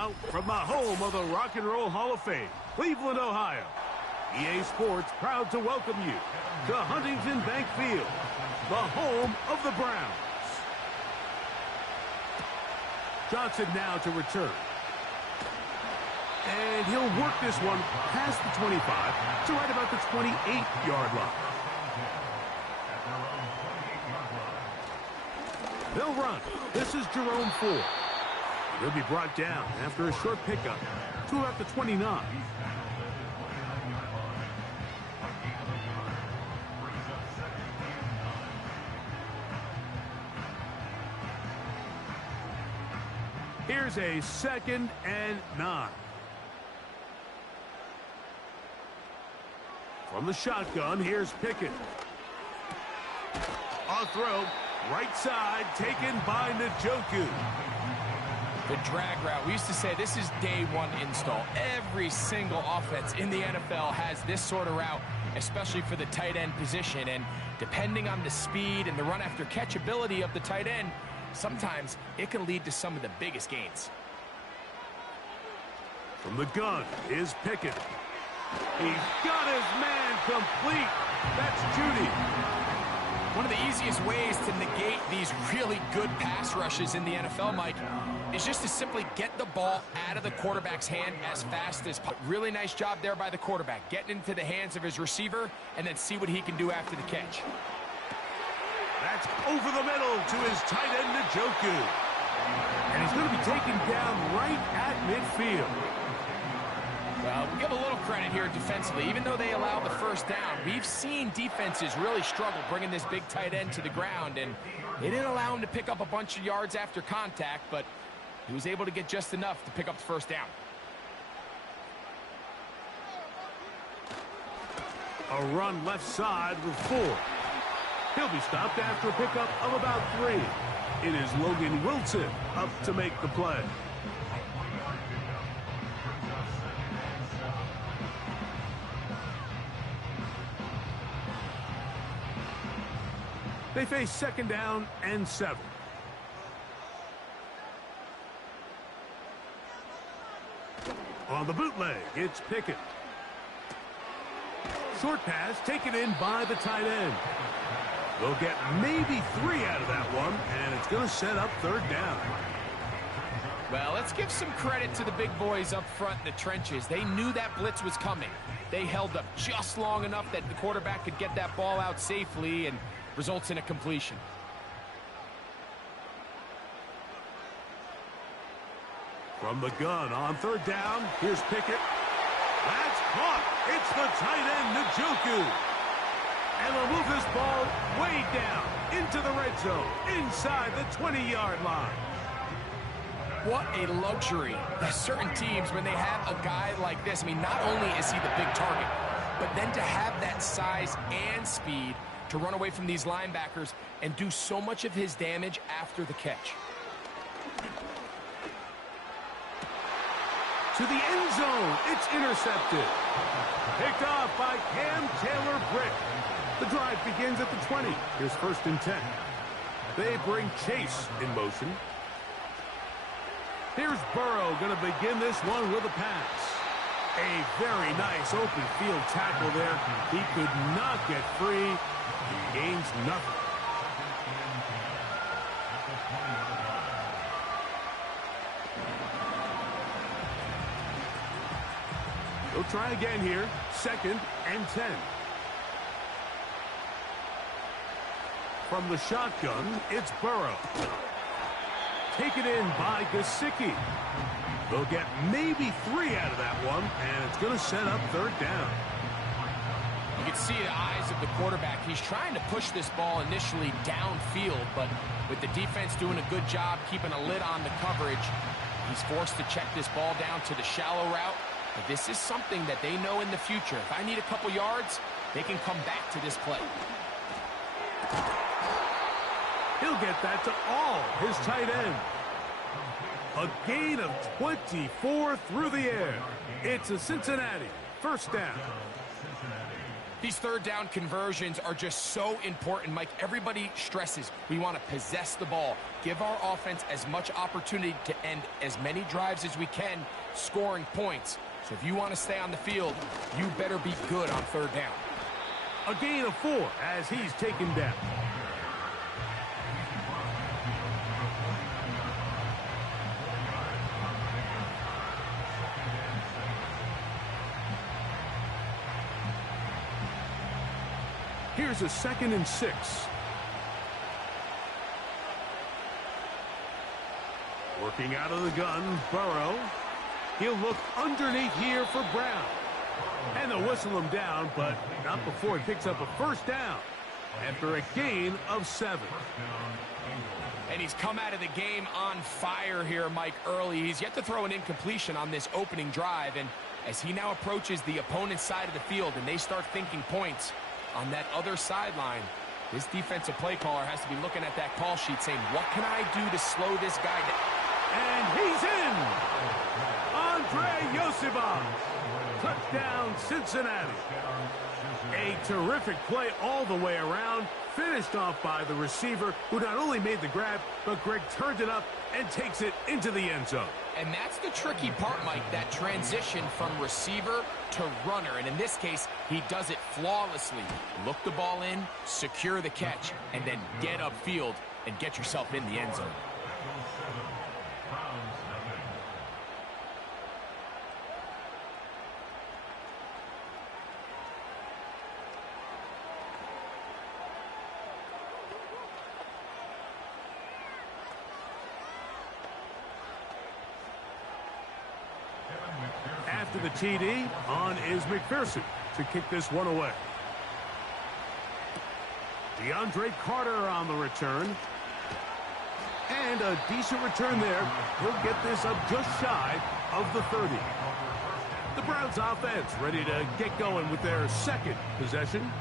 now, from the home of the Rock and Roll Hall of Fame, Cleveland, Ohio, EA Sports proud to welcome you to Huntington Bank Field, the home of the Browns. Johnson now to return. And he'll work this one past the 25 to right about the 28-yard line. They'll run. This is Jerome Ford. He'll be brought down after a short pickup to about the 29. Here's a 2nd and 9. From the shotgun, here's Pickett. On throw, right side, taken by Njoku. The drag route. We used to say this is day one install. Every single offense in the NFL has this sort of route, especially for the tight end position. And depending on the speed and the run after catch ability of the tight end, sometimes it can lead to some of the biggest gains. From the gun is Pickett. He's got his man complete. That's Judy. One of the easiest ways to negate these really good pass rushes in the NFL, Mike, is just to simply get the ball out of the quarterback's hand as fast as possible. Really nice job there by the quarterback, getting into the hands of his receiver and then see what he can do after the catch. That's over the middle to his tight end, Njoku. And he's going to be taken down right at midfield. Well, we'll give a little credit here defensively. Even though they allow the first down, we've seen defenses really struggle bringing this big tight end to the ground, and they didn't allow him to pick up a bunch of yards after contact, but he was able to get just enough to pick up the first down. A run left side with Ford. He'll be stopped after a pickup of about 3. It is Logan Wilson up to make the play. They face 2nd down and 7. On the bootleg, it's Pickett. Short pass taken in by the tight end. They'll get maybe 3 out of that one, and it's going to set up 3rd down. Well, let's give some credit to the big boys up front in the trenches. They knew that blitz was coming. They held up just long enough that the quarterback could get that ball out safely and results in a completion. From the gun on 3rd down, here's Pickett. That's caught. It's the tight end, Njoku. And they'll move this ball way down into the red zone, inside the 20-yard line. What a luxury. There's certain teams, when they have a guy like this, I mean, not only is he the big target, but then to have that size and speed to run away from these linebackers and do so much of his damage after the catch. To the end zone, it's intercepted. Picked off by Cam Taylor-Britt. The drive begins at the 20. Here's 1st and 10. They bring Chase in motion. Here's Burrow going to begin this one with a pass. A very nice open field tackle there. He could not get free. He gains nothing. They'll try again here. 2nd and 10. From the shotgun, it's Burrow. Taken in by Gesicki. They'll get maybe 3 out of that one, and it's going to set up 3rd down. You can see the eyes of the quarterback. He's trying to push this ball initially downfield, but with the defense doing a good job keeping a lid on the coverage, he's forced to check this ball down to the shallow route. But this is something that they know in the future. If I need a couple yards, they can come back to this play. He'll get that to all his tight end. A gain of 24 through the air. It's a Cincinnati 1st down. These third down conversions are just so important, Mike. Everybody stresses we want to possess the ball, give our offense as much opportunity to end as many drives as we can, scoring points. So if you want to stay on the field, you better be good on third down. A gain of 4 as he's taken down. Here's a 2nd and 6. Working out of the gun, Burrow. He'll look underneath here for Brown. And they'll whistle him down, but not before he picks up a first down after a gain of 7. And he's come out of the game on fire here, Mike, early. He's yet to throw an incompletion on this opening drive. And as he now approaches the opponent's side of the field and they start thinking points on that other sideline, this defensive play caller has to be looking at that call sheet saying, what can I do to slow this guy down? And he's in! Andre Yosibov. Touchdown, Cincinnati. A terrific play all the way around, finished off by the receiver, who not only made the grab, but Greg turned it up and takes it into the end zone. And that's the tricky part, Mike, that transition from receiver to runner. And in this case, he does it flawlessly. Look the ball in, secure the catch, and then get upfield and get yourself in the end zone. After the TD, on is McPherson to kick this one away. DeAndre Carter on the return. And a decent return there. He'll get this up just shy of the 30. The Browns offense ready to get going with their 2nd possession.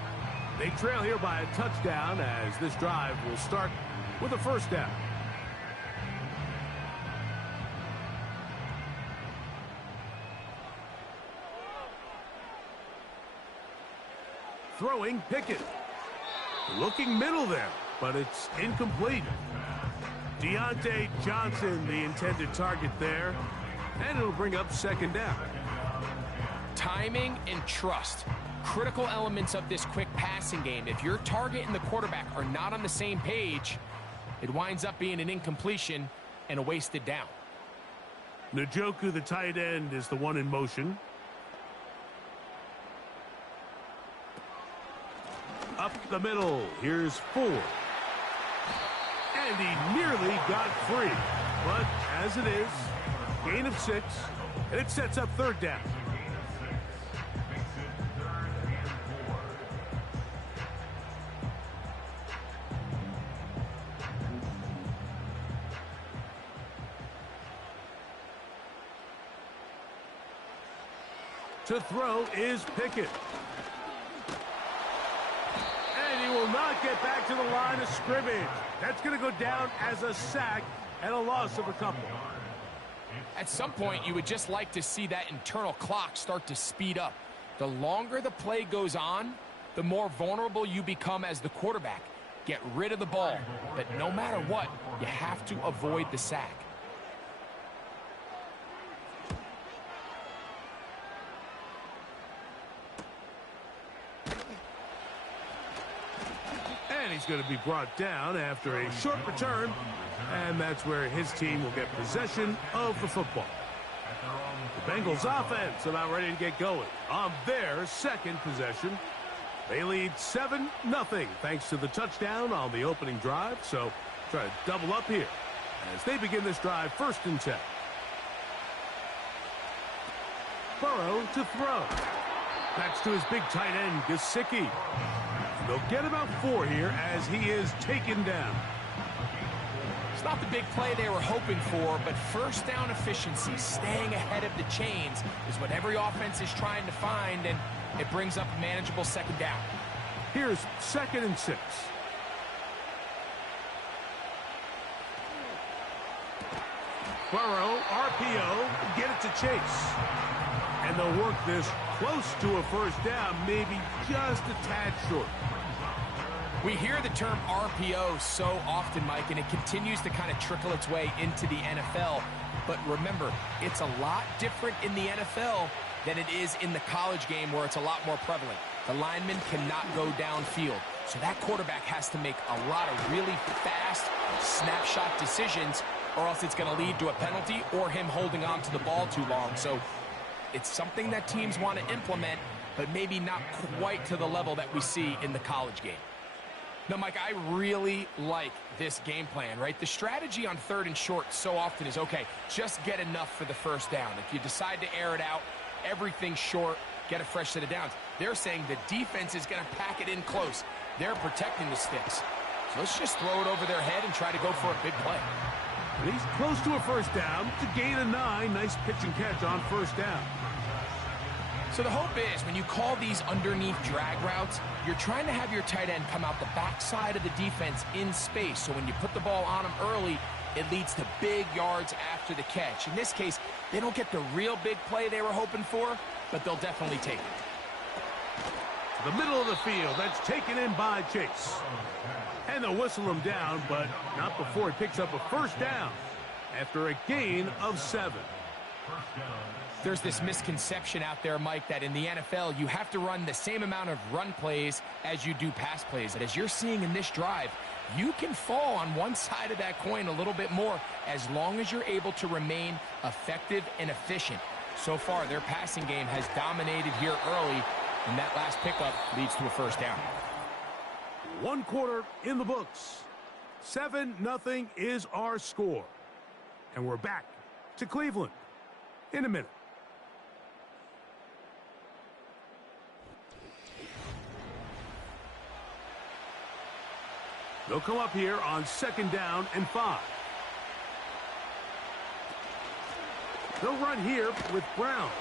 They trail here by a touchdown as this drive will start with a first down. Throwing Pickett. Looking middle there, but it's incomplete. Deontay Johnson, the intended target there, and it'll bring up 2nd down. Timing and trust, critical elements of this quick passing game. If your target and the quarterback are not on the same page, it winds up being an incompletion and a wasted down. Njoku, the tight end, is the one in motion. Up the middle, here's 4. And he nearly got free. But as it is, gain of 6, and it sets up 3rd down. To throw is Pickett. He will not get back to the line of scrimmage. That's going to go down as a sack and a loss of a couple. At some point, you would just like to see that internal clock start to speed up. The longer the play goes on, the more vulnerable you become as the quarterback. Get rid of the ball, but no matter what, you have to avoid the sack. He's going to be brought down after a short return, and that's where his team will get possession of the football. The Bengals offense about ready to get going on their 2nd possession. They lead 7-0 thanks to the touchdown on the opening drive, so try to double up here as they begin this drive 1st and 10. Burrow to throw. That's to his big tight end, Gesicki. They'll get about 4 here as he is taken down. It's not the big play they were hoping for, but first down efficiency, staying ahead of the chains, is what every offense is trying to find, and it brings up a manageable 2nd down. Here's 2nd and 6. Burrow, RPO, get it to Chase. And they'll work this close to a first down, maybe just a tad short. We hear the term RPO so often, Mike, and it continues to kind of trickle its way into the NFL. But remember, it's a lot different in the NFL than it is in the college game where it's a lot more prevalent. The lineman cannot go downfield. So that quarterback has to make a lot of really fast snapshot decisions, or else it's going to lead to a penalty or him holding on to the ball too long. So it's something that teams want to implement, but maybe not quite to the level that we see in the college game. Now, Mike, I really like this game plan, right? The strategy on 3rd and short so often is, okay, just get enough for the first down. If you decide to air it out, everything short, get a fresh set of downs. They're saying the defense is going to pack it in close. They're protecting the sticks. So let's just throw it over their head and try to go for a big play. And he's close to a first down to gain a 9. Nice pitch and catch on first down. So the hope is when you call these underneath drag routes, you're trying to have your tight end come out the backside of the defense in space. So when you put the ball on him early, it leads to big yards after the catch. In this case, they don't get the real big play they were hoping for, but they'll definitely take it. To the middle of the field, that's taken in by Chase. And they'll whistle him down, but not before he picks up a first down after a gain of 7. There's this misconception out there, Mike, that in the NFL, you have to run the same amount of run plays as you do pass plays. And as you're seeing in this drive, you can fall on one side of that coin a little bit more as long as you're able to remain effective and efficient. So far, their passing game has dominated here early, and that last pickup leads to a first down. 1 quarter in the books. 7-0 is our score. And we're back to Cleveland in a minute. They'll come up here on 2nd down and 5. They'll run here with Brown.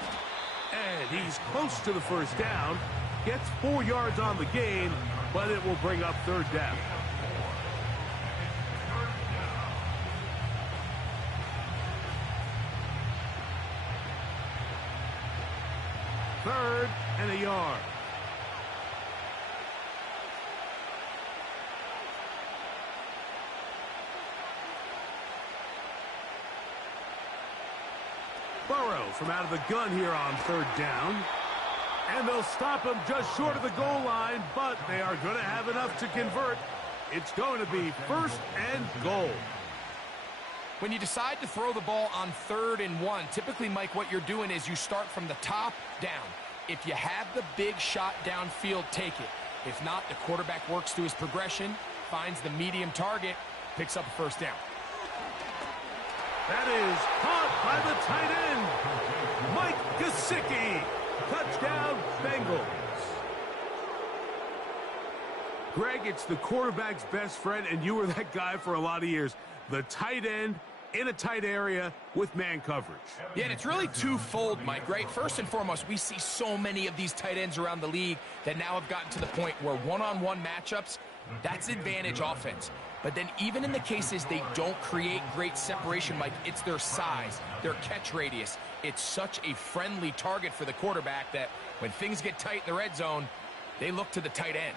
And he's close to the first down. Gets 4 yards on the gain, but it will bring up 3rd down. Third and a yard. Burrow from out of the gun here on 3rd down. And they'll stop him just short of the goal line, but they are going to have enough to convert. It's going to be 1st and goal. When you decide to throw the ball on 3rd and 1, typically, Mike, what you're doing is you start from the top down. If you have the big shot downfield, take it. If not, the quarterback works through his progression, finds the medium target, picks up a first down. That is caught by the tight end, Mike Gesicki. Touchdown, Bengals. Greg, it's the quarterback's best friend, and you were that guy for a lot of years. The tight end in a tight area with man coverage. Yeah, and it's really twofold, Mike, right? First and foremost, we see so many of these tight ends around the league that now have gotten to the point where one-on-one matchups, that's advantage offense. But then even in the cases they don't create great separation, Mike, it's their size, their catch radius. It's such a friendly target for the quarterback that when things get tight in the red zone, they look to the tight end.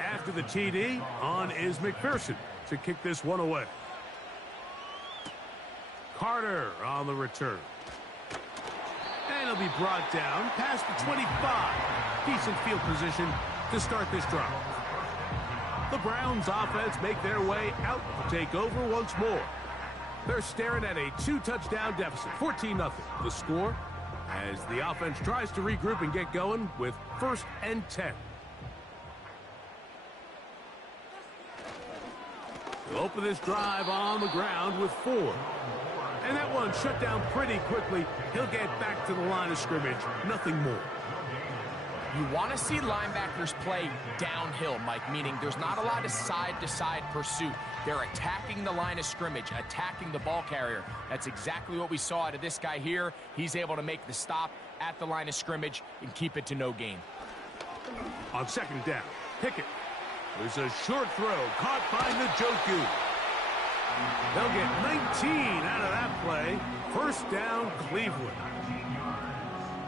After the TD, on is McPherson to kick this one away. Carter on the return. And he'll be brought down past the 25. Decent field position to start this drive. The Browns offense make their way out to take over once more. They're staring at a 2-touchdown deficit, 14-0. The score as the offense tries to regroup and get going with 1st and 10. They'll open this drive on the ground with 4. And that one shut down pretty quickly. He'll get back to the line of scrimmage. Nothing more. You want to see linebackers play downhill, Mike, meaning there's not a lot of side-to-side pursuit. They're attacking the line of scrimmage, attacking the ball carrier. That's exactly what we saw out of this guy here. He's able to make the stop at the line of scrimmage and keep it to no gain. On second down, Pickett. There's a short throw caught by Njoku. They'll get 19 out of that play. First down, Cleveland.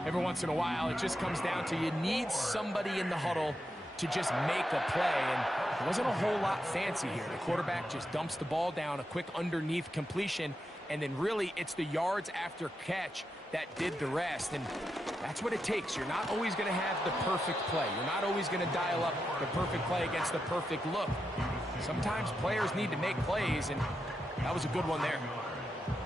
Every once in a while, it just comes down to you need somebody in the huddle to just make a play, and there wasn't a whole lot fancy here. The quarterback just dumps the ball down, a quick underneath completion, and then really it's the yards after catch that did the rest, and that's what it takes. You're not always going to have the perfect play. You're not always going to dial up the perfect play against the perfect look. Sometimes players need to make plays, and that was a good one there.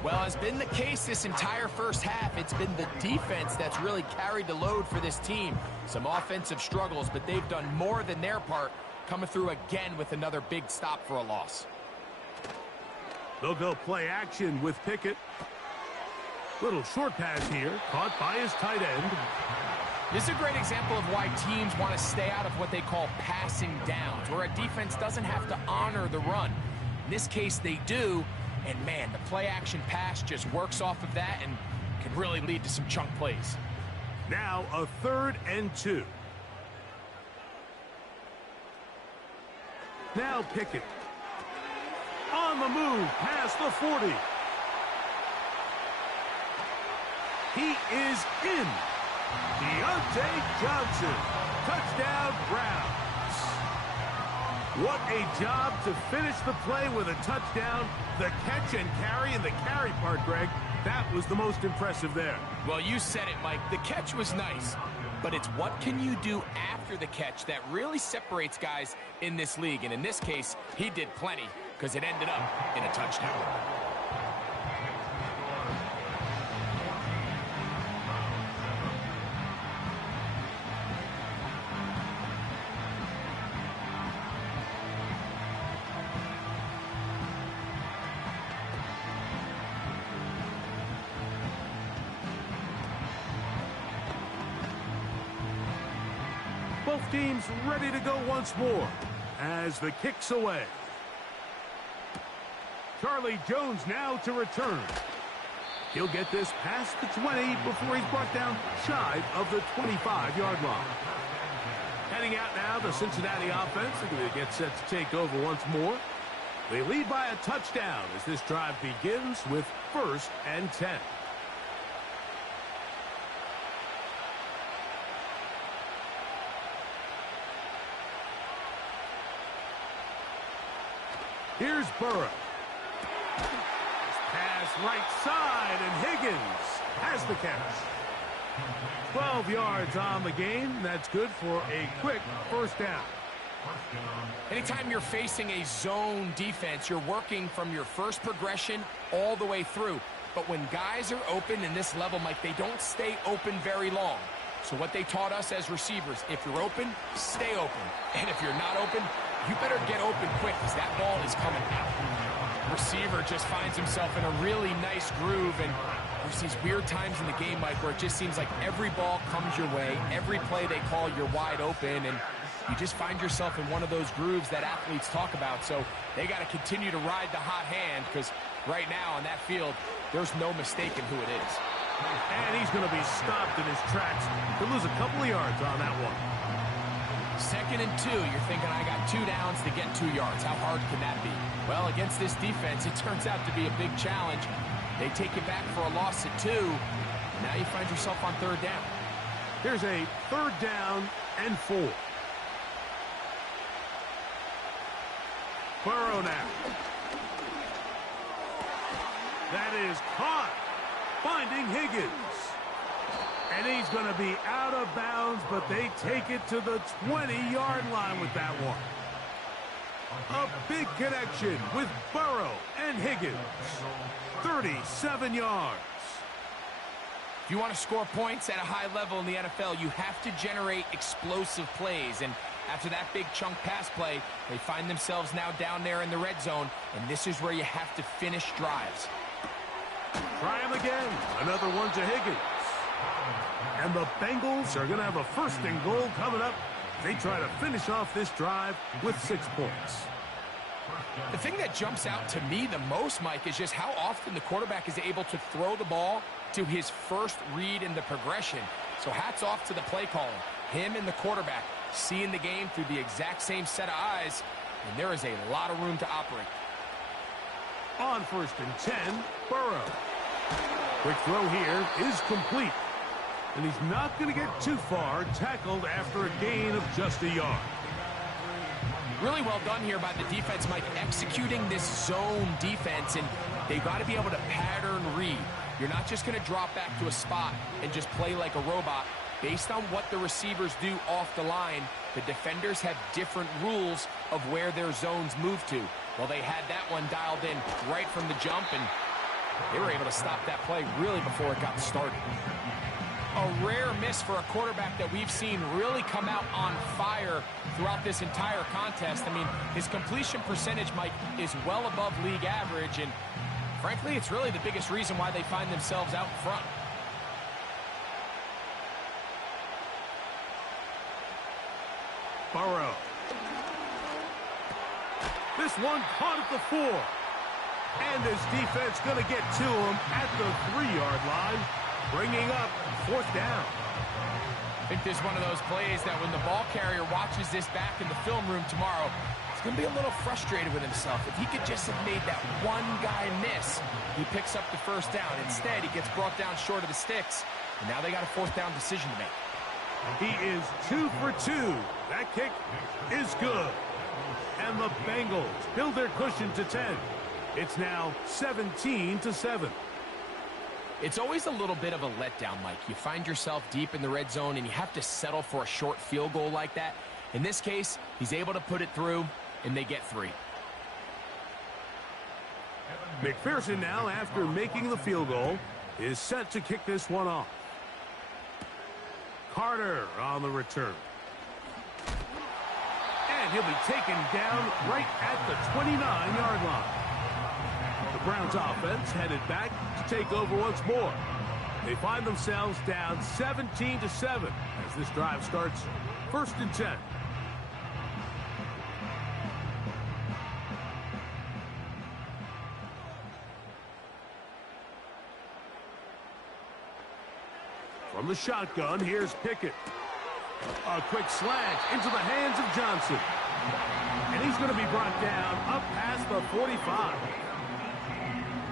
Well, has been the case this entire first half. It's been the defense that's really carried the load for this team. Some offensive struggles, but they've done more than their part, coming through again with another big stop for a loss. They'll go play action with Pickett. Little short pass here, caught by his tight end. This is a great example of why teams want to stay out of what they call passing downs, where a defense doesn't have to honor the run. In this case, they do. And, man, the play-action pass just works off of that and can really lead to some chunk plays. Now a 3rd and 2. Now Pickett. On the move past the 40. He is in. Deontay Johnson. Touchdown, Browns. What a job to finish the play with a touchdown. The catch and carry, and the carry part, Greg, that was the most impressive there. Well, you said it, Mike. The catch was nice, but it's what can you do after the catch that really separates guys in this league. And in this case, he did plenty because it ended up in a touchdown. Both teams ready to go once more as the kick's away. Charlie Jones now to return. He'll get this past the 20 before he's brought down shy of the 25-yard line. Heading out now, the Cincinnati offense are going to get set to take over once more. They lead by a touchdown as this drive begins with 1st and 10. Here's Burrow. Pass right side, and Higgins has the catch. 12 yards on the game. That's good for a quick first down. Anytime you're facing a zone defense, you're working from your first progression all the way through. But when guys are open in this level, Mike, they don't stay open very long. So what they taught us as receivers, if you're open, stay open. And if you're not open, you better get open quick because that ball is coming out. Receiver just finds himself in a really nice groove, and there's these weird times in the game, Mike, where it just seems like every ball comes your way, every play they call, you're wide open, and you just find yourself in one of those grooves that athletes talk about. So they got to continue to ride the hot hand because right now on that field, there's no mistaking who it is. And he's going to be stopped in his tracks to lose a couple of yards on that one. 2nd and 2, you're thinking, I got 2 downs to get 2 yards. How hard can that be? Well, against this defense, it turns out to be a big challenge. They take it back for a loss at 2. Now you find yourself on 3rd down. Here's a 3rd down and 4. Burrow now. That is caught. Finding Higgins. And he's going to be out of bounds, but they take it to the 20-yard line with that one. A big connection with Burrow and Higgins. 37 yards. If you want to score points at a high level in the NFL, you have to generate explosive plays. And after that big chunk pass play, they find themselves now down there in the red zone, and this is where you have to finish drives. Try him again. Another one to Higgins. And the Bengals are going to have a 1st and goal coming up. They try to finish off this drive with 6 points. The thing that jumps out to me the most, Mike, is just how often the quarterback is able to throw the ball to his first read in the progression. So hats off to the play caller. Him and the quarterback seeing the game through the exact same set of eyes, and there is a lot of room to operate. On 1st and 10, Burrow. Quick throw here is complete. And he's not going to get too far, tackled after a gain of just a yard. Really well done here by the defense, Mike, executing this zone defense, and they've got to be able to pattern read. You're not just going to drop back to a spot and just play like a robot. Based on what the receivers do off the line, the defenders have different rules of where their zones move to. Well, they had that one dialed in right from the jump, and they were able to stop that play really before it got started. A rare miss for a quarterback that we've seen really come out on fire throughout this entire contest. I mean, his completion percentage, Mike, is well above league average, and frankly, it's really the biggest reason why they find themselves out front. Burrow. This one caught at the 4. And this defense going to get to him at the 3-yard line, bringing up 4th down. I think this is one of those plays that when the ball carrier watches this back in the film room tomorrow, he's going to be a little frustrated with himself. If he could just have made that one guy miss, he picks up the 1st down. Instead, he gets brought down short of the sticks, and now they got a 4th down decision to make. He is 2 for 2. That kick is good. And the Bengals build their cushion to 10. It's now 17-7. It's always a little bit of a letdown, Mike. You find yourself deep in the red zone, and you have to settle for a short field goal like that. In this case, he's able to put it through, and they get 3. McPherson now, after making the field goal, is set to kick this one off. Carter on the return. And he'll be taken down right at the 29-yard line. The Browns offense headed back to take over once more. They find themselves down 17-7 as this drive starts 1st and 10. From the shotgun, here's Pickett. A quick slant into the hands of Johnson. And he's going to be brought down up past the 45.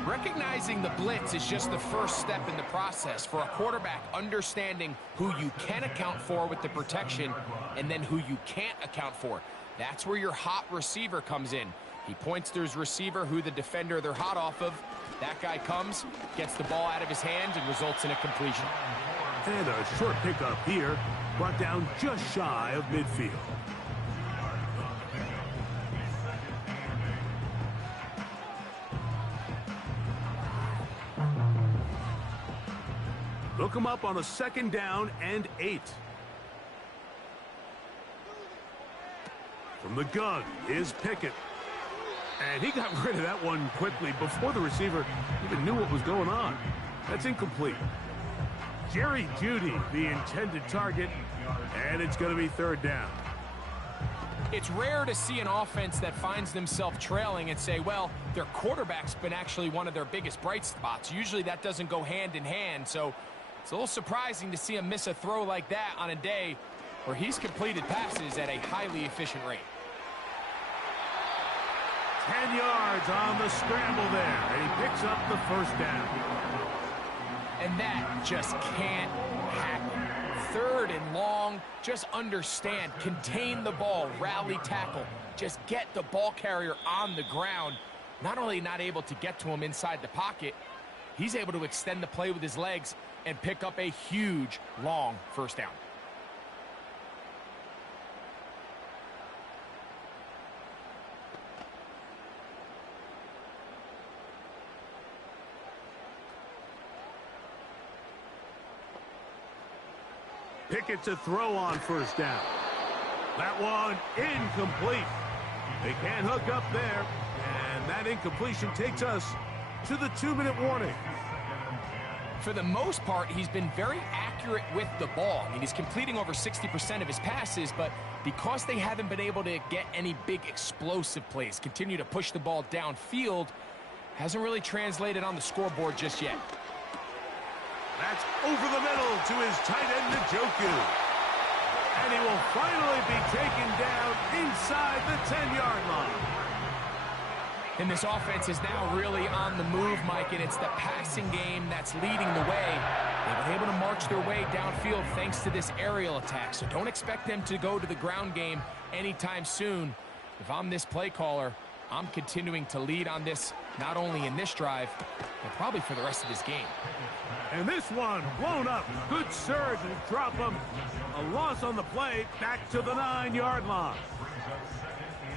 Recognizing the blitz is just the first step in the process for a quarterback, understanding who you can account for with the protection and then who you can't account for. That's where your hot receiver comes in. He points to his receiver, who the defender they're hot off of. That guy comes, gets the ball out of his hands, and results in a completion. And a short pickup here, brought down just shy of midfield. Look him up on a 2nd down and 8. From the gun is Pickett. And he got rid of that one quickly before the receiver even knew what was going on. That's incomplete. Jerry Jeudy, the intended target, and it's going to be 3rd down. It's rare to see an offense that finds themselves trailing and say, well, their quarterback's been actually one of their biggest bright spots. Usually that doesn't go hand in hand, so it's a little surprising to see him miss a throw like that on a day where he's completed passes at a highly efficient rate. 10 yards on the scramble there, and he picks up the 1st down. And that just can't happen. 3rd and long, just understand, contain the ball, rally tackle, just get the ball carrier on the ground. Not only not able to get to him inside the pocket, he's able to extend the play with his legs and pick up a huge, long 1st down. Pickett to throw on 1st down. That one incomplete. They can't hook up there, and that incompletion takes us to the 2-minute warning. For the most part, he's been very accurate with the ball. I mean, he's completing over 60% of his passes, but because they haven't been able to get any big explosive plays, continue to push the ball downfield, hasn't really translated on the scoreboard just yet. That's over the middle to his tight end, Njoku. And he will finally be taken down inside the 10-yard line. And this offense is now really on the move, Mike, and it's the passing game that's leading the way. They've been able to march their way downfield thanks to this aerial attack, so don't expect them to go to the ground game anytime soon. If I'm this play caller, I'm continuing to lead on this, not only in this drive, but probably for the rest of this game. And this one blown up. Good surge and drop him. A loss on the play, back to the 9-yard line.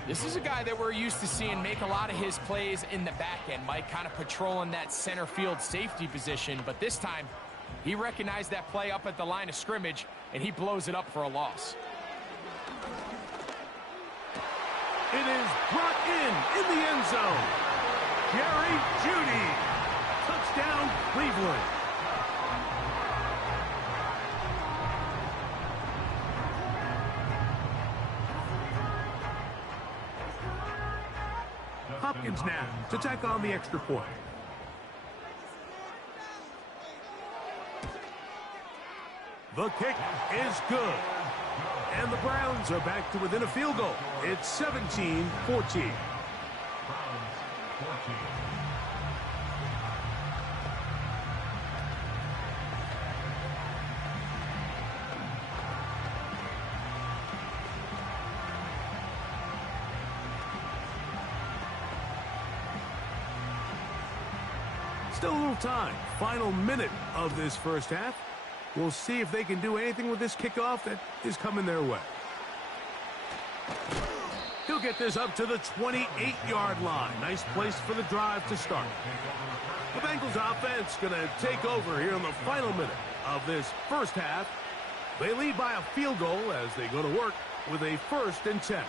This is a guy that we're used to seeing make a lot of his plays in the back end, Mike, kind of patrolling that center field safety position. But this time, he recognized that play up at the line of scrimmage, and he blows it up for a loss. It is brought in the end zone. Jerry Jeudy. Touchdown, Cleveland. Hopkins now to tack on the extra point. The kick is good. And the Browns are back to within a field goal. It's 17-14. Still a little time. Final minute of this first half. We'll see if they can do anything with this kickoff that is coming their way. He'll get this up to the 28-yard line. Nice place for the drive to start. The Bengals offense going to take over here in the final minute of this first half. They lead by a field goal as they go to work with a 1st and 10.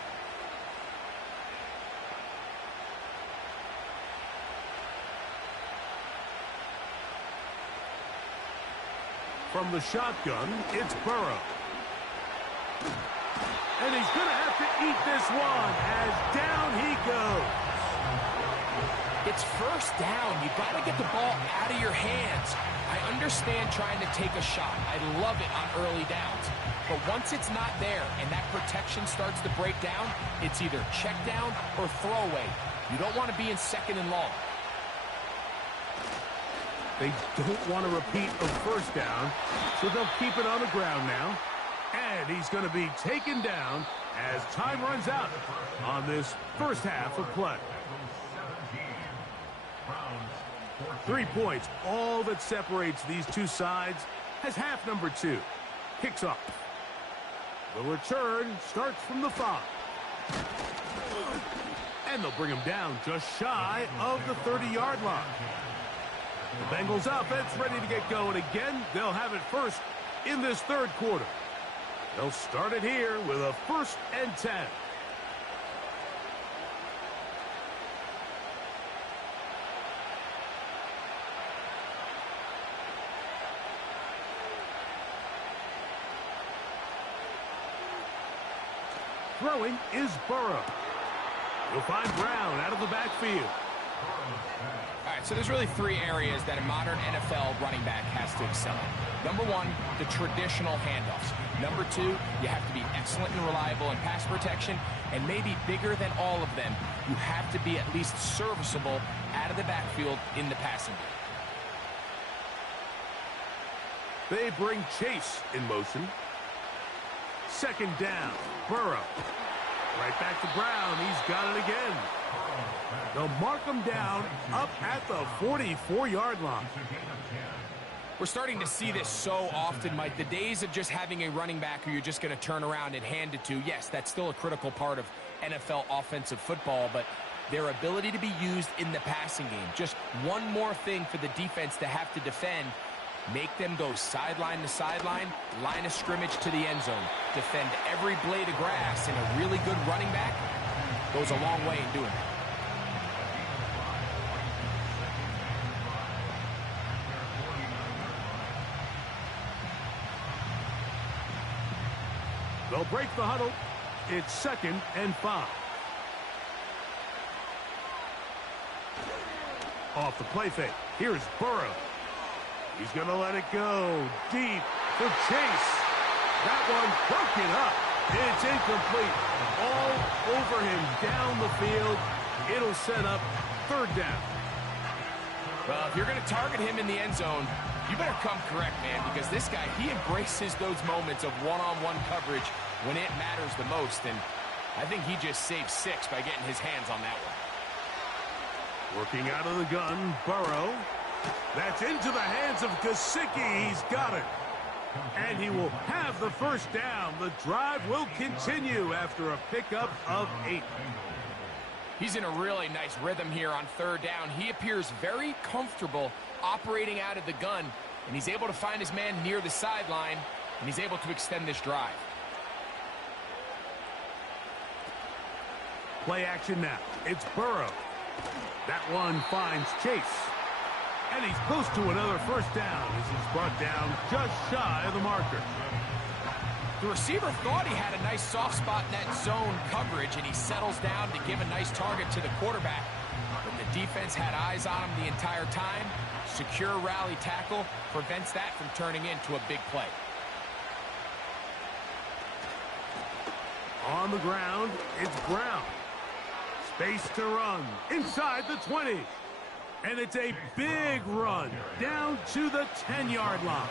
From the shotgun, it's Burrow. And he's going to have to eat this one as down he goes. It's first down. You got to get the ball out of your hands. I understand trying to take a shot. I love it on early downs. But once it's not there and that protection starts to break down, it's either check down or throwaway. You don't want to be in 2nd and long. They don't want to repeat a first down, so they'll keep it on the ground now. And he's going to be taken down as time runs out on this first half of play. 3 points, all that separates these two sides as half number 2 kicks off. The return starts from the 5. And they'll bring him down just shy of the 30-yard line. The Bengals offense ready to get going again. They'll have it first in this 3rd quarter. They'll start it here with a 1st and 10. Throwing is Burrow. You'll find Brown out of the backfield. All right, so there's really 3 areas that a modern NFL running back has to excel in. Number 1, the traditional handoffs. Number 2, you have to be excellent and reliable in pass protection. And maybe bigger than all of them, you have to be at least serviceable out of the backfield in the passing game. They bring Chase in motion. 2nd down, Burrow. Right back to Brown. He's got it again. They'll mark him down up at the 44-yard line. We're starting to see this so often, Mike. The days of just having a running back who you're just going to turn around and hand it to, yes, that's still a critical part of NFL offensive football, but their ability to be used in the passing game, just one more thing for the defense to have to defend, make them go sideline to sideline, line of scrimmage to the end zone, defend every blade of grass, and a really good running back goes a long way in doing that. They'll break the huddle. It's 2nd and 5. Off the play fake. Here's Burrow. He's going to let it go deep for Chase. That one broken up. It's incomplete. All over him down the field. It'll set up third down. Well, if you're going to target him in the end zone, you better come correct, man, because this guy, he embraces those moments of one-on-one coverage when it matters the most, and I think he just saved 6 by getting his hands on that one. Working out of the gun, Burrow. That's into the hands of Gesicki. He's got it. And he will have the first down. The drive will continue after a pickup of 8. He's in a really nice rhythm here on third down. He appears very comfortable operating out of the gun, and he's able to find his man near the sideline, and he's able to extend this drive. Play action now. It's Burrow. That one finds Chase. And he's close to another first down as he's brought down just shy of the marker. The receiver thought he had a nice soft spot in that zone coverage, and he settles down to give a nice target to the quarterback. But the defense had eyes on him the entire time. Secure rally tackle prevents that from turning into a big play. On the ground, it's Brown. Space to run inside the 20. And it's a big run down to the 10-yard line.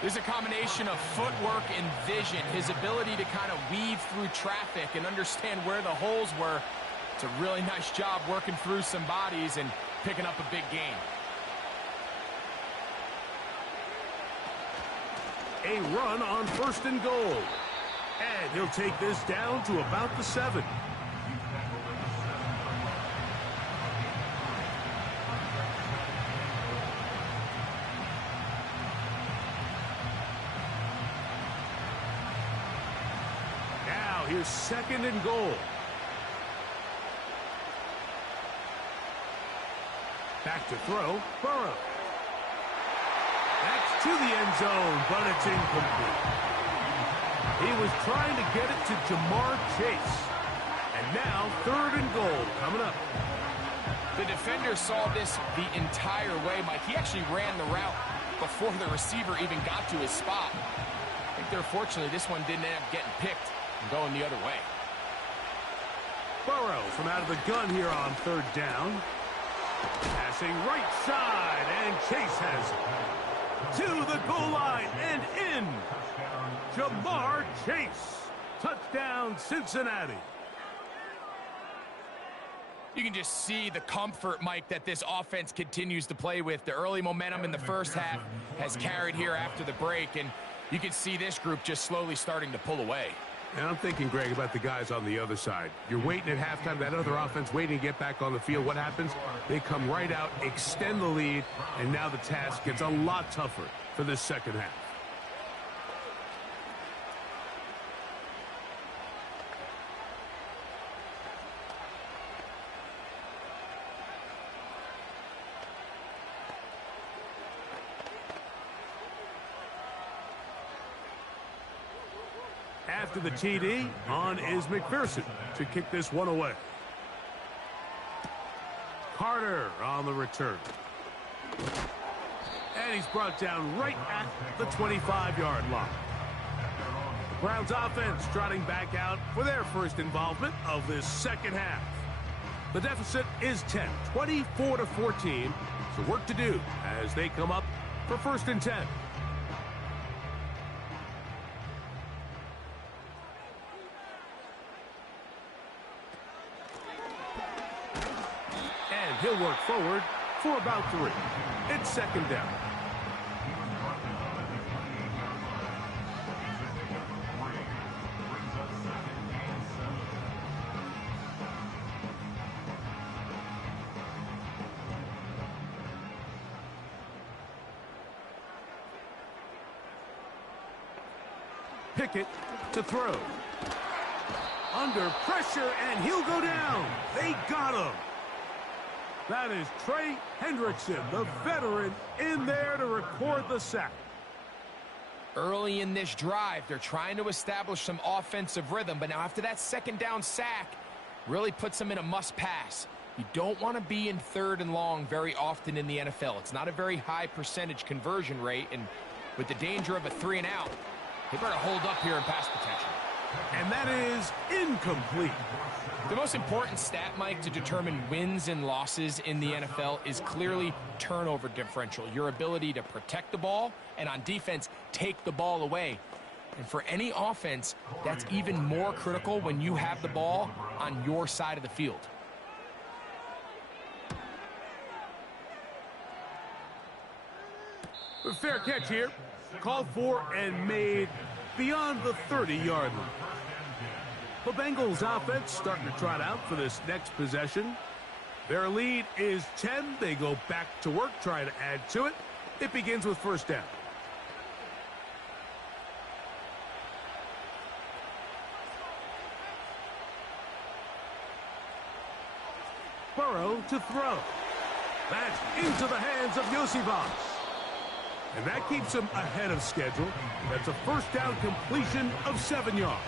There's a combination of footwork and vision, his ability to kind of weave through traffic and understand where the holes were. It's a really nice job working through some bodies and picking up a big gain. A run on 1st and goal. And he'll take this down to about the 7. Here's 2nd and goal. Back to throw, Burrow. That's to the end zone, but it's incomplete. He was trying to get it to Jamar Chase. And now 3rd and goal coming up. The defender saw this the entire way, Mike. He actually ran the route before the receiver even got to his spot. I think they're fortunately this one didn't end up getting picked. Going the other way. Burrow from out of the gun here on 3rd down. Passing right side, and Chase has it. To the goal line and in. Jamar Chase. Touchdown, Cincinnati. You can just see the comfort, Mike, that this offense continues to play with. The early momentum in the first half has carried here after the break, and you can see this group just slowly starting to pull away. And I'm thinking, Greg, about the guys on the other side. You're waiting at halftime, that other offense waiting to get back on the field. What happens? They come right out, extend the lead, and now the task gets a lot tougher for this second half. After the TD, on is McPherson to kick this one away. Carter on the return. And he's brought down right at the 25-yard line. The Browns offense trotting back out for their first involvement of this second half. The deficit is 10, 24-14. So work to do as they come up for 1st and 10. He'll work forward for about 3. It's 2nd down. Pickett to throw. Under pressure, and he'll go down. They got him. That is Trey Hendrickson, the veteran, in there to record the sack. Early in this drive, they're trying to establish some offensive rhythm, but now after that 2nd down sack, really puts them in a must-pass. You don't want to be in 3rd and long very often in the NFL. It's not a very high percentage conversion rate, and with the danger of a 3-and-out, They better hold up here in pass protection. And that is incomplete. The most important stat, Mike, to determine wins and losses in the NFL is clearly turnover differential, your ability to protect the ball and on defense, take the ball away. And for any offense, that's even more critical when you have the ball on your side of the field. A fair catch here. Called for and made beyond the 30-yard line. The Bengals offense starting to trot out for this next possession. Their lead is 10. They go back to work, trying to add to it. It begins with first down. Burrow to throw. That's into the hands of Yosivas. And that keeps him ahead of schedule. That's a first down completion of 7 yards.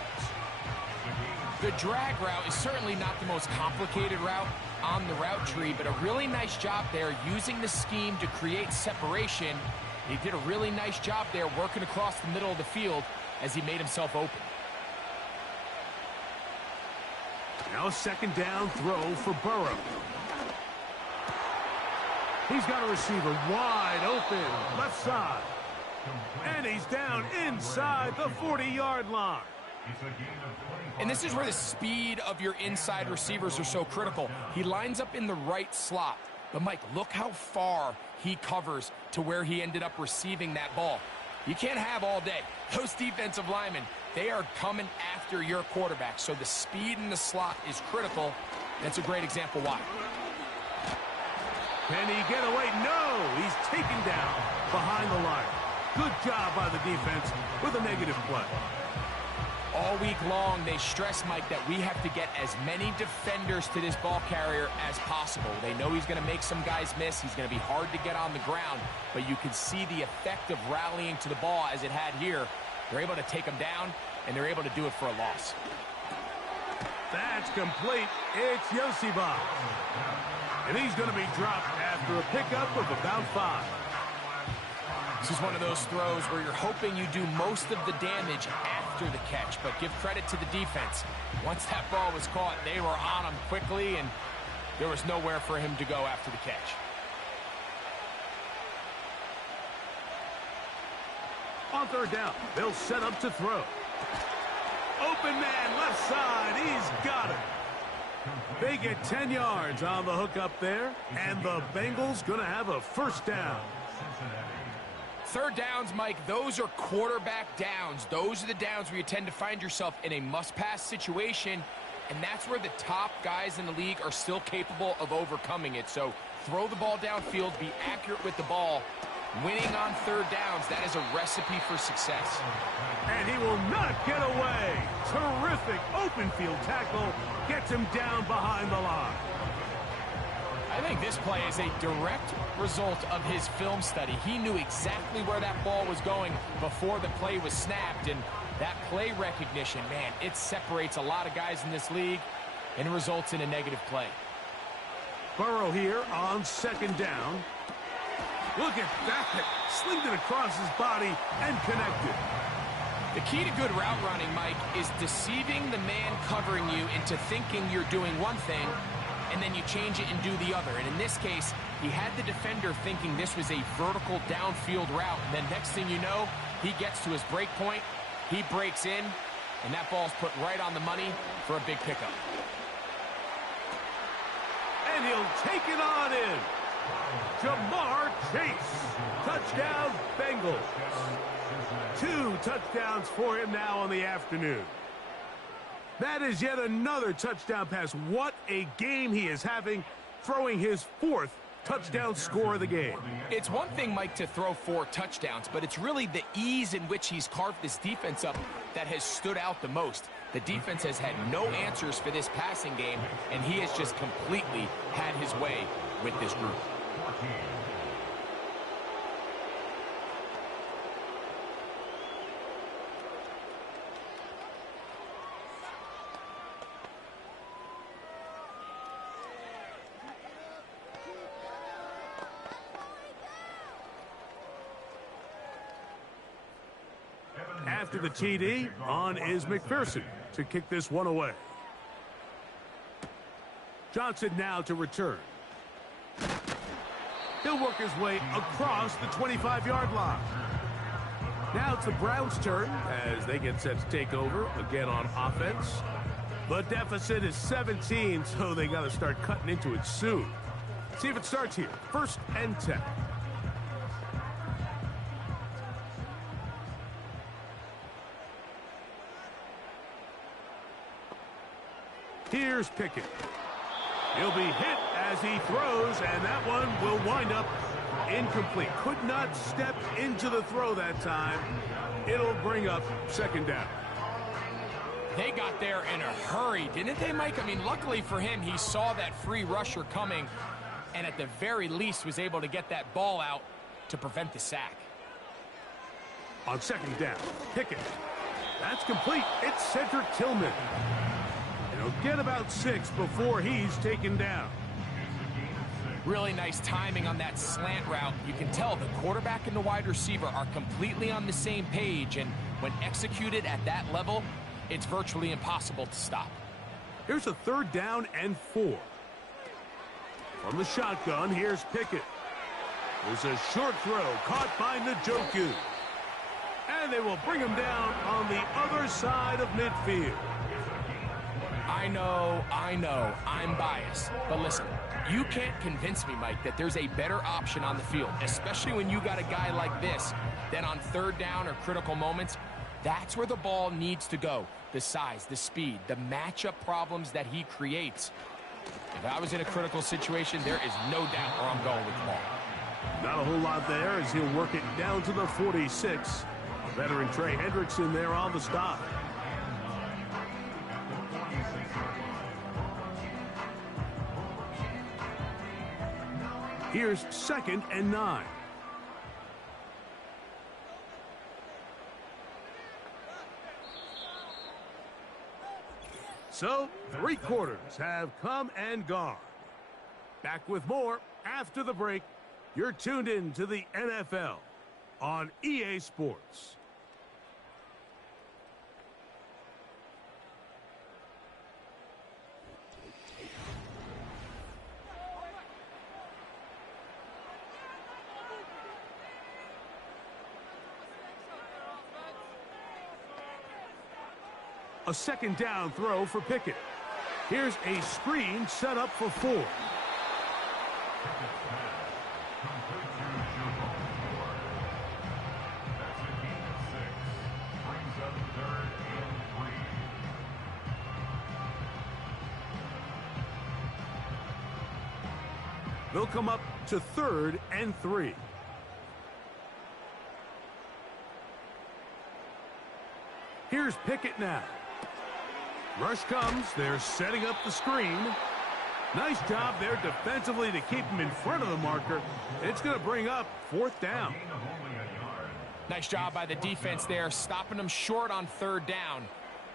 The drag route is certainly not the most complicated route on the route tree, but a really nice job there using the scheme to create separation. He did a really nice job there working across the middle of the field as he made himself open. Now a second down throw for Burrow. He's got a receiver wide open, left side. And he's down inside the 40-yard line. And this is where the speed of your inside receivers are so critical. He lines up in the right slot. But, Mike, look how far he covers to where he ended up receiving that ball. You can't have all day. Those defensive linemen, they are coming after your quarterback. So the speed in the slot is critical. That's a great example why. Can he get away? No! He's taken down behind the line. Good job by the defense with a negative play. All week long, they stress, Mike, that we have to get as many defenders to this ball carrier as possible. They know he's going to make some guys miss. He's going to be hard to get on the ground. But you can see the effect of rallying to the ball as it had here. They're able to take him down, and they're able to do it for a loss. That's complete. It's Yosivas. And he's going to be dropped after a pickup of about 5. This is one of those throws where you're hoping you do most of the damage after the catch, but give credit to the defense. Once that ball was caught, they were on him quickly, and there was nowhere for him to go after the catch. On third down, they'll set up to throw. Open man, left side, he's got it. They get 10 yards on the hook up there, and the Bengals going to have a first down. Third downs, Mike, those are quarterback downs. Those are the downs where you tend to find yourself in a must-pass situation, and that's where the top guys in the league are still capable of overcoming it. So throw the ball downfield, be accurate with the ball. Winning on third downs, that is a recipe for success. And he will not get away. Terrific open field tackle. Gets him down behind the line. I think this play is a direct result of his film study. He knew exactly where that ball was going before the play was snapped, and that play recognition, man, it separates a lot of guys in this league and results in a negative play. Burrow here on second down. Look at that. Slinged it across his body and connected. The key to good route running, Mike, is deceiving the man covering you into thinking you're doing one thing, and then you change it and do the other. And in this case, he had the defender thinking this was a vertical downfield route. And then next thing you know, he gets to his break point, he breaks in, and that ball's put right on the money for a big pickup. And he'll take it on in. Jamar Chase. Touchdown, Bengals. 2 touchdowns for him now on the afternoon. That is yet another touchdown pass. What a game he is having, throwing his 4th touchdown score of the game. It's one thing, Mike, to throw 4 touchdowns, but it's really the ease in which he's carved this defense up that has stood out the most. The defense has had no answers for this passing game, and he has just completely had his way with this group. At After the TD, on is McPherson to kick this one away. Johnson now to return. He'll work his way across the 25-yard line. Now it's the Browns' turn as they get set to take over again on offense. The deficit is 17, so they got to start cutting into it soon. See if it starts here. 1st and 10. Here's Pickett. He'll be hit as he throws, and that one will wind up incomplete. Could not step into the throw that time. It'll bring up 2nd down. They got there in a hurry, didn't they, Mike? I mean, luckily for him, he saw that free rusher coming, and at the very least was able to get that ball out to prevent the sack. On 2nd down, Pickett. That's complete. It's Cedric Tillman. And he'll get about 6 before he's taken down. Really nice timing on that slant route. You can tell the quarterback and the wide receiver are completely on the same page, and when executed at that level, it's virtually impossible to stop. Here's a 3rd down and 4. From the shotgun, here's Pickett. There's a short throw caught by Njoku. And they will bring him down on the other side of midfield. I know, I'm biased. But listen, you can't convince me, Mike, that there's a better option on the field, especially when you got a guy like this, then on 3rd down or critical moments, that's where the ball needs to go. The size, the speed, the matchup problems that he creates. If I was in a critical situation, there is no doubt where I'm going with the ball. Not a whole lot there as he'll work it down to the 46. Veteran Trey Hendrickson there on the stop. Here's 2nd and 9. So, 3 quarters have come and gone. Back with more after the break. You're tuned in to the NFL on EA Sports. A 2nd down throw for Pickett. Here's a screen set up for 4. They'll come up to 3rd and 3. Here's Pickett now. Rush comes. They're setting up the screen. Nice job there defensively to keep him in front of the marker. It's going to bring up 4th down. Nice job by the defense there, stopping them short on 3rd down.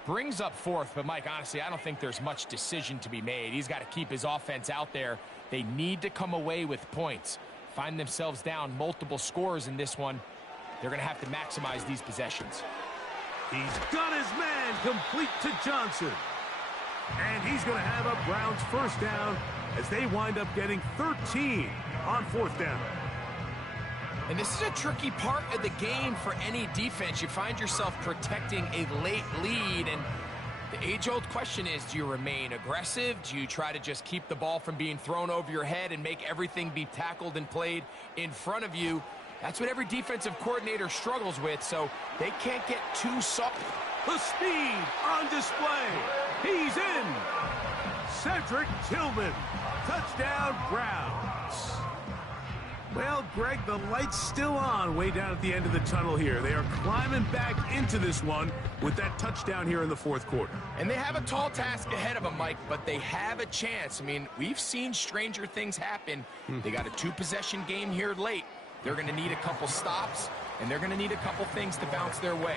Brings up 4th, but Mike, honestly, I don't think there's much decision to be made. He's got to keep his offense out there. They need to come away with points. Find themselves down multiple scores in this one. They're going to have to maximize these possessions. He's got his man complete to Johnson. And he's going to have a Browns 1st down as they wind up getting 13 on 4th down. And this is a tricky part of the game for any defense. You find yourself protecting a late lead, and the age-old question is, do you remain aggressive? Do you try to just keep the ball from being thrown over your head and make everything be tackled and played in front of you? That's what every defensive coordinator struggles with, so they can't get too soft. The speed on display. He's in. Cedric Tillman. Touchdown, Browns. Well, Greg, the light's still on way down at the end of the tunnel here. They are climbing back into this one with that touchdown here in the 4th quarter. And they have a tall task ahead of them, Mike, but they have a chance. I mean, we've seen stranger things happen. They got a 2-possession game here late. They're going to need a couple stops, and they're going to need a couple things to bounce their way.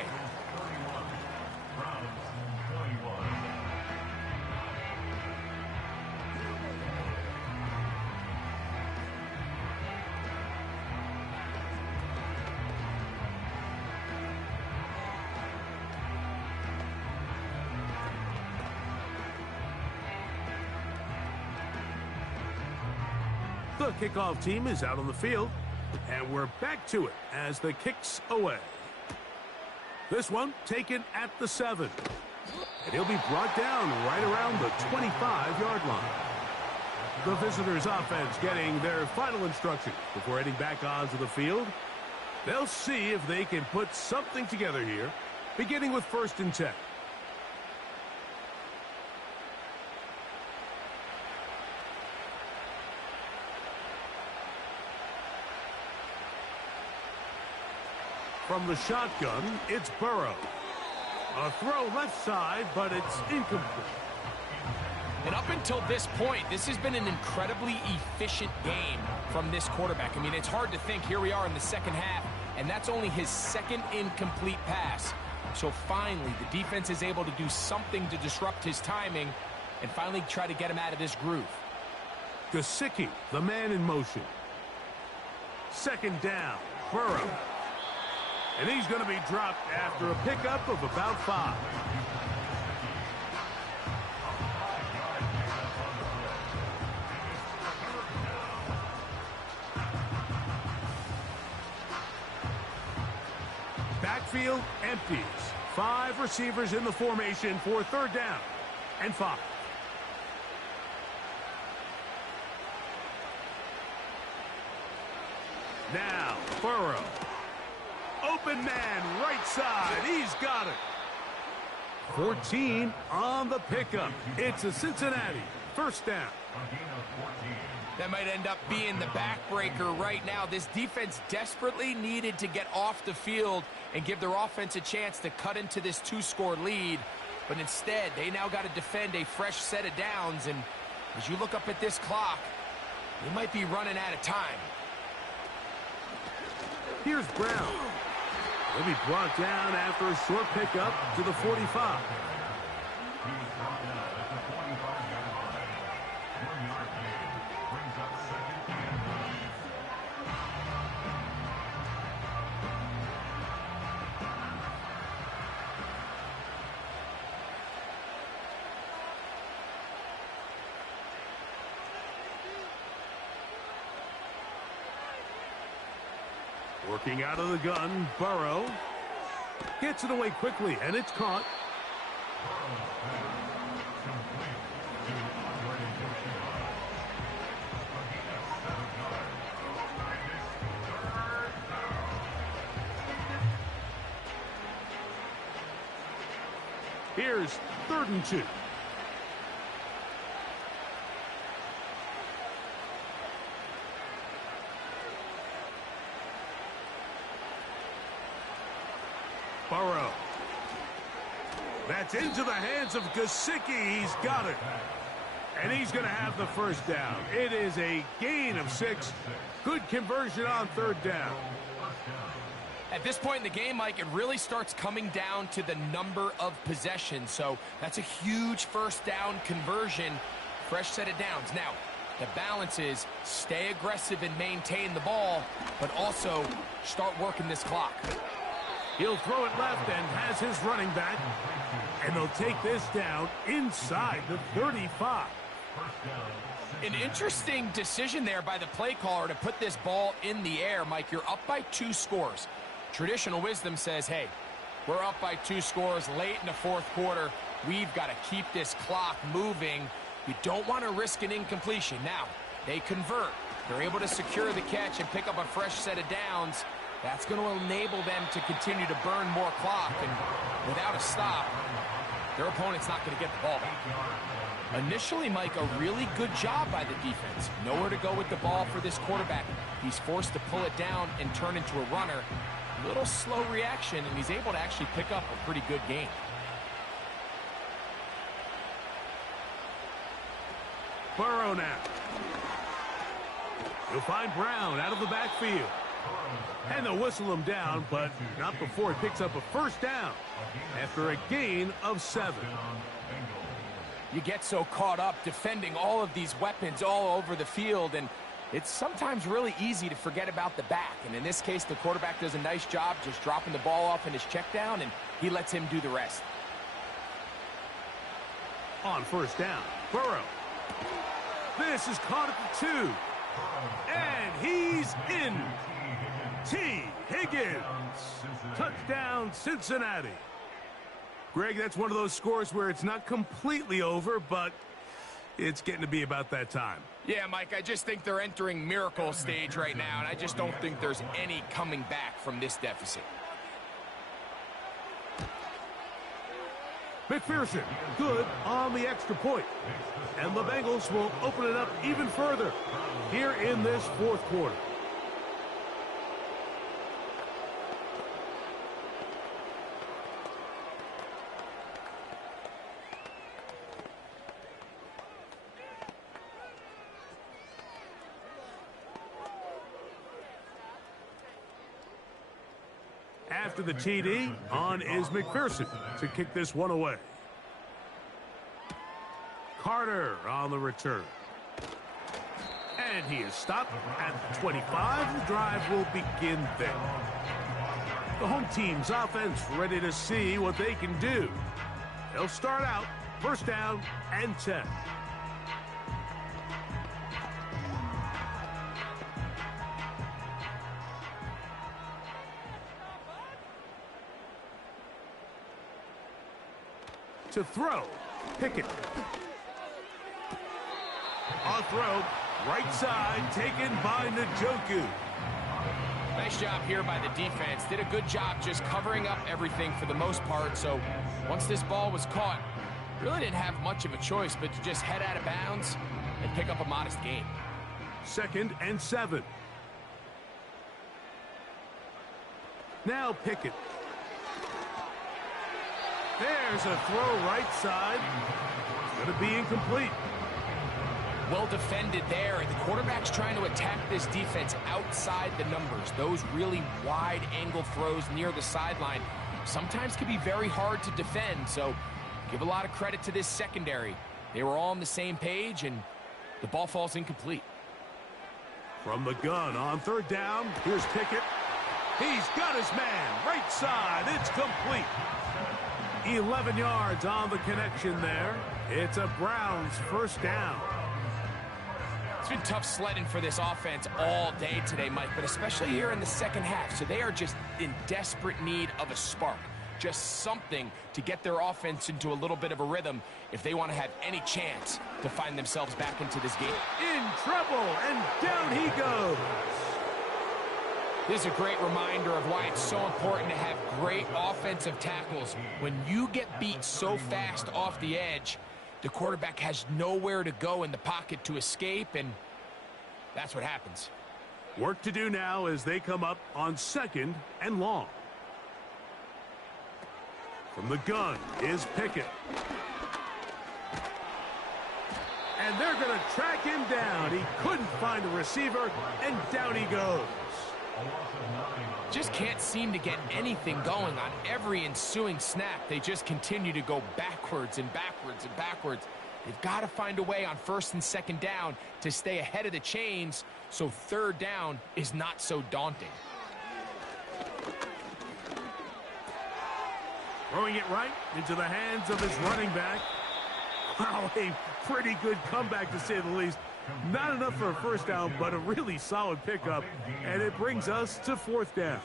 The kickoff team is out on the field, and we're back to it as the kick's away. This one taken at the 7. And he'll be brought down right around the 25-yard line. The visitors' offense getting their final instructions before heading back onto the field. They'll see if they can put something together here, beginning with 1st and 10. From the shotgun, it's Burrow. A throw left side, but it's incomplete. And up until this point, this has been an incredibly efficient game from this quarterback. I mean, it's hard to think. Here we are in the second half, and that's only his 2nd incomplete pass. So finally, the defense is able to do something to disrupt his timing and finally try to get him out of this groove. Gesicki, the man in motion. 2nd down, Burrow. And he's going to be dropped after a pickup of about 5. Backfield empties. 5 receivers in the formation for 3rd down and 5. Now, Burrow. Open man, right side. He's got it. 14 on the pickup. It's a Cincinnati 1st down. That might end up being the backbreaker right now. This defense desperately needed to get off the field and give their offense a chance to cut into this 2-score lead. But instead, they now got to defend a fresh set of downs. And as you look up at this clock, they might be running out of time. Here's Brown. He'll be brought down after a short pickup to the 45. Working out of the gun, Burrow gets it away quickly, and it's caught. Here's 3rd and 2. Burrow. That's into the hands of Gesicki. He's got it. And he's going to have the 1st down. It is a gain of 6. Good conversion on 3rd down. At this point in the game, Mike, it really starts coming down to the number of possessions. So that's a huge 1st down conversion. Fresh set of downs. Now, the balance is stay aggressive and maintain the ball, but also start working this clock. He'll throw it left and has his running back. And they'll take this down inside the 35. An interesting decision there by the play caller to put this ball in the air. Mike, you're up by 2 scores. Traditional wisdom says, hey, we're up by 2 scores late in the 4th quarter. We've got to keep this clock moving. You don't want to risk an incompletion. Now, they convert. They're able to secure the catch and pick up a fresh set of downs. That's going to enable them to continue to burn more clock. And without a stop, their opponent's not going to get the ball back. Initially, Mike, a really good job by the defense. Nowhere to go with the ball for this quarterback. He's forced to pull it down and turn into a runner. A little slow reaction, and he's able to actually pick up a pretty good game. Burrow now. He'll find Brown out of the backfield. And they'll whistle him down, but not before he picks up a 1st down after a gain of 7. You get so caught up defending all of these weapons all over the field, and it's sometimes really easy to forget about the back. And in this case, the quarterback does a nice job just dropping the ball off in his check down, and he lets him do the rest. On 1st down, Burrow. This is caught at the 2. And he's in. T. Higgins. Touchdown, Cincinnati. Greg, that's one of those scores where it's not completely over, but it's getting to be about that time. Yeah, Mike, I just think they're entering miracle stage right now, and I just don't think there's any coming back from this deficit. McPherson, good on the extra point. And the Bengals will open it up even further here in this fourth quarter. After the TD, on is McPherson to kick this one away. Carter on the return. And he is stopped at the 25. The drive will begin there. The home team's offense ready to see what they can do. They'll start out first down and 10. To throw, Pickett. On throw, right side, taken by Njoku. Nice job here by the defense. Did a good job just covering up everything for the most part. So once this ball was caught, really didn't have much of a choice but to just head out of bounds and pick up a modest gain. 2nd and 7. Now Pickett. There's a throw right side. It's going to be incomplete. Well defended there, and the quarterback's trying to attack this defense outside the numbers. Those really wide angle throws near the sideline sometimes can be very hard to defend, so give a lot of credit to this secondary. They were all on the same page, and the ball falls incomplete. From the gun on 3rd down, here's Pickett. He's got his man, right side, it's complete. 11 yards on the connection there. It's a Browns first down. It's been tough sledding for this offense all day today, Mike, but especially here in the second half. So they are just in desperate need of a spark, just something to get their offense into a little bit of a rhythm if they want to have any chance to find themselves back into this game. In trouble, and down he goes. This is a great reminder of why it's so important to have great offensive tackles. When you get beat so fast off the edge, the quarterback has nowhere to go in the pocket to escape, and that's what happens. Work to do now as they come up on 2nd and long. From the gun is Pickett. And they're going to track him down. He couldn't find a receiver, and down he goes. Just can't seem to get anything going on every ensuing snap. They just continue to go backwards and backwards and backwards. They've got to find a way on 1st and 2nd down to stay ahead of the chains so 3rd down is not so daunting. Throwing it right into the hands of his running back. Wow, a pretty good comeback to say the least. Not enough for a first down, but a really solid pickup, and it brings us to 4th down.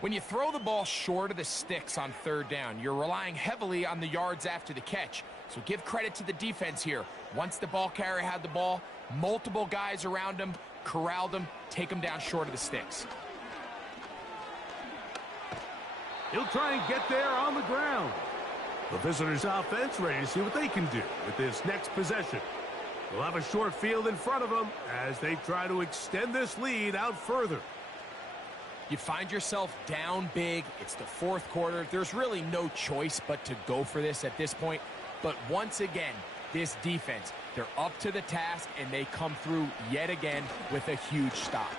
When you throw the ball short of the sticks on 3rd down, you're relying heavily on the yards after the catch. So give credit to the defense here. Once the ball carrier had the ball, multiple guys around him, corralled him, take him down short of the sticks. He'll try and get there on the ground. The visitors' offense ready to see what they can do with this next possession. They'll have a short field in front of them as they try to extend this lead out further. You find yourself down big. It's the 4th quarter. There's really no choice but to go for this at this point. But once again, this defense, they're up to the task, and they come through yet again with a huge stop.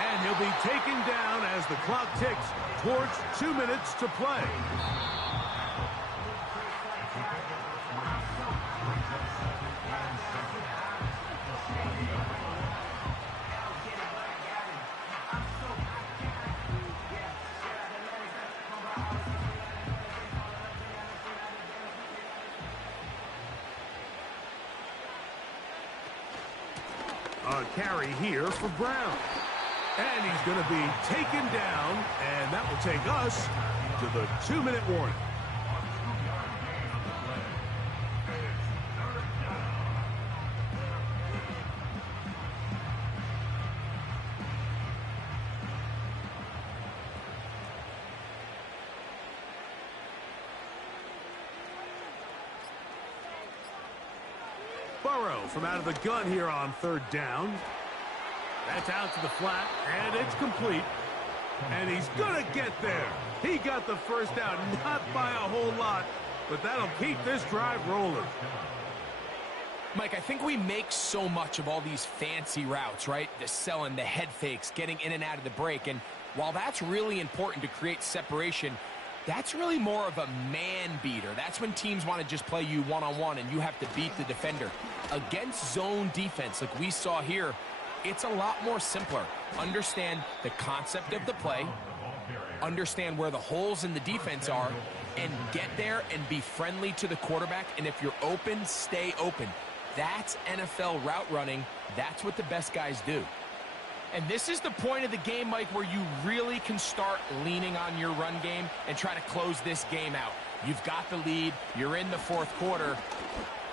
And he'll be taken down as the clock ticks towards 2 minutes to play. on carry here for Brown. And he's going to be taken down, and that will take us to the 2-minute warning. Burrow from out of the gun here on 3rd down. That's out to the flat, and it's complete. And he's going to get there. He got the first down, not by a whole lot, but that'll keep this drive rolling. Mike, I think we make so much of all these fancy routes, right? The selling, the head fakes, getting in and out of the break. And while that's really important to create separation, that's really more of a man beater. That's when teams want to just play you one-on-one and you have to beat the defender. Against zone defense like we saw here, it's a lot more simpler. Understand the concept of the play, understand where the holes in the defense are, and get there and be friendly to the quarterback. And if you're open, stay open. That's NFL route running. That's what the best guys do. And this is the point of the game, Mike, where you really can start leaning on your run game and try to close this game out. You've got the lead. You're in the 4th quarter.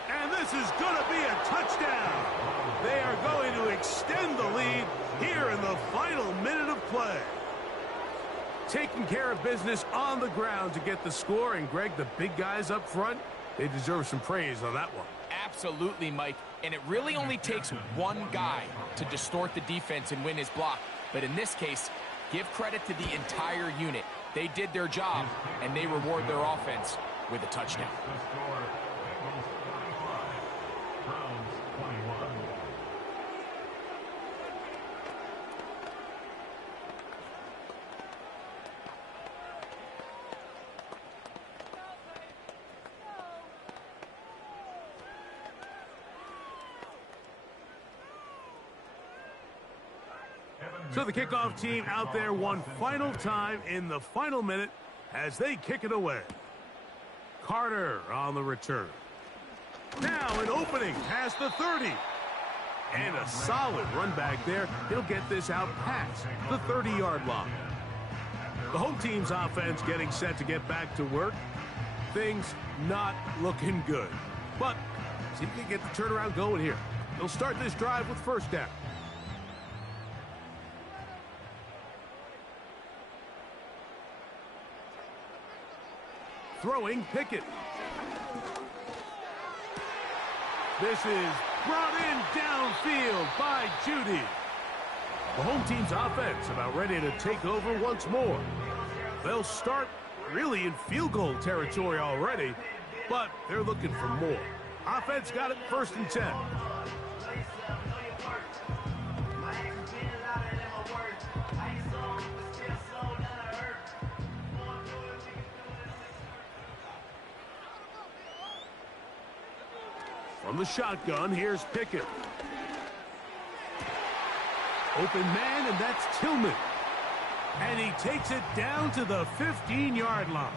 And this is going to be a touchdown. They are going to extend the lead here in the final minute of play. Taking care of business on the ground to get the score. And, Greg, the big guys up front, they deserve some praise on that one. Absolutely, Mike. And it really only takes one guy to distort the defense and win his block. But in this case, give credit to the entire unit. They did their job, and they reward their offense with a touchdown. So the kickoff team out there one final time in the final minute as they kick it away. Carter on the return. Now an opening past the 30. And a solid run back there. He'll get this out past the 30-yard line. The home team's offense getting set to get back to work. Things not looking good. But see if they can get the turnaround going here. They'll start this drive with 1st down. Throwing Pickett. This is brought in downfield by Judy. The home team's offense about ready to take over once more. They'll start really in field goal territory already, but they're looking for more. Offense got it 1st and 10. From the shotgun, here's Pickett. Open man, and that's Tillman. And he takes it down to the 15-yard line.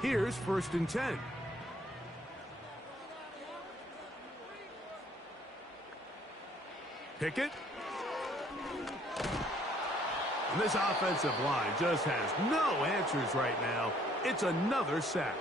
Here's 1st and 10. Pickett. And this offensive line just has no answers right now. It's another sack.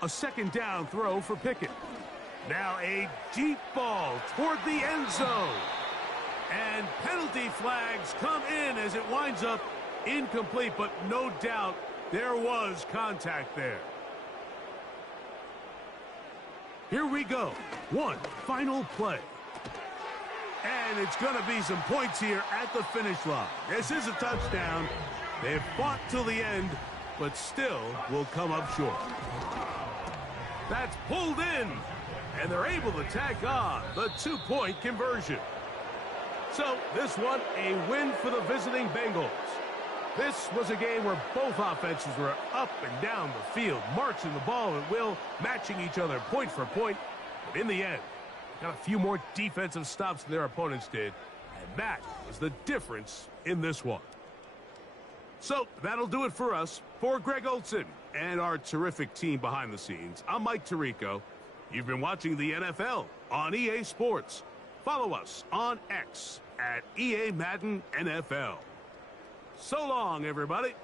A 2nd down throw for Pickett. Now a deep ball toward the end zone. And penalty flags come in as it winds up incomplete, but no doubt there was contact there. Here we go. One final play. And it's going to be some points here at the finish line. This is a touchdown. They've fought till the end, but still will come up short. That's pulled in, and they're able to tack on the 2-point conversion. So this one, a win for the visiting Bengals. This was a game where both offenses were up and down the field, marching the ball at will, matching each other point for point. But in the end, got a few more defensive stops than their opponents did, and that was the difference in this one. So that'll do it for us. For Greg Olson and our terrific team behind the scenes, I'm Mike Tirico. You've been watching the NFL on EA Sports. Follow us on X at EA Madden NFL. So long, everybody.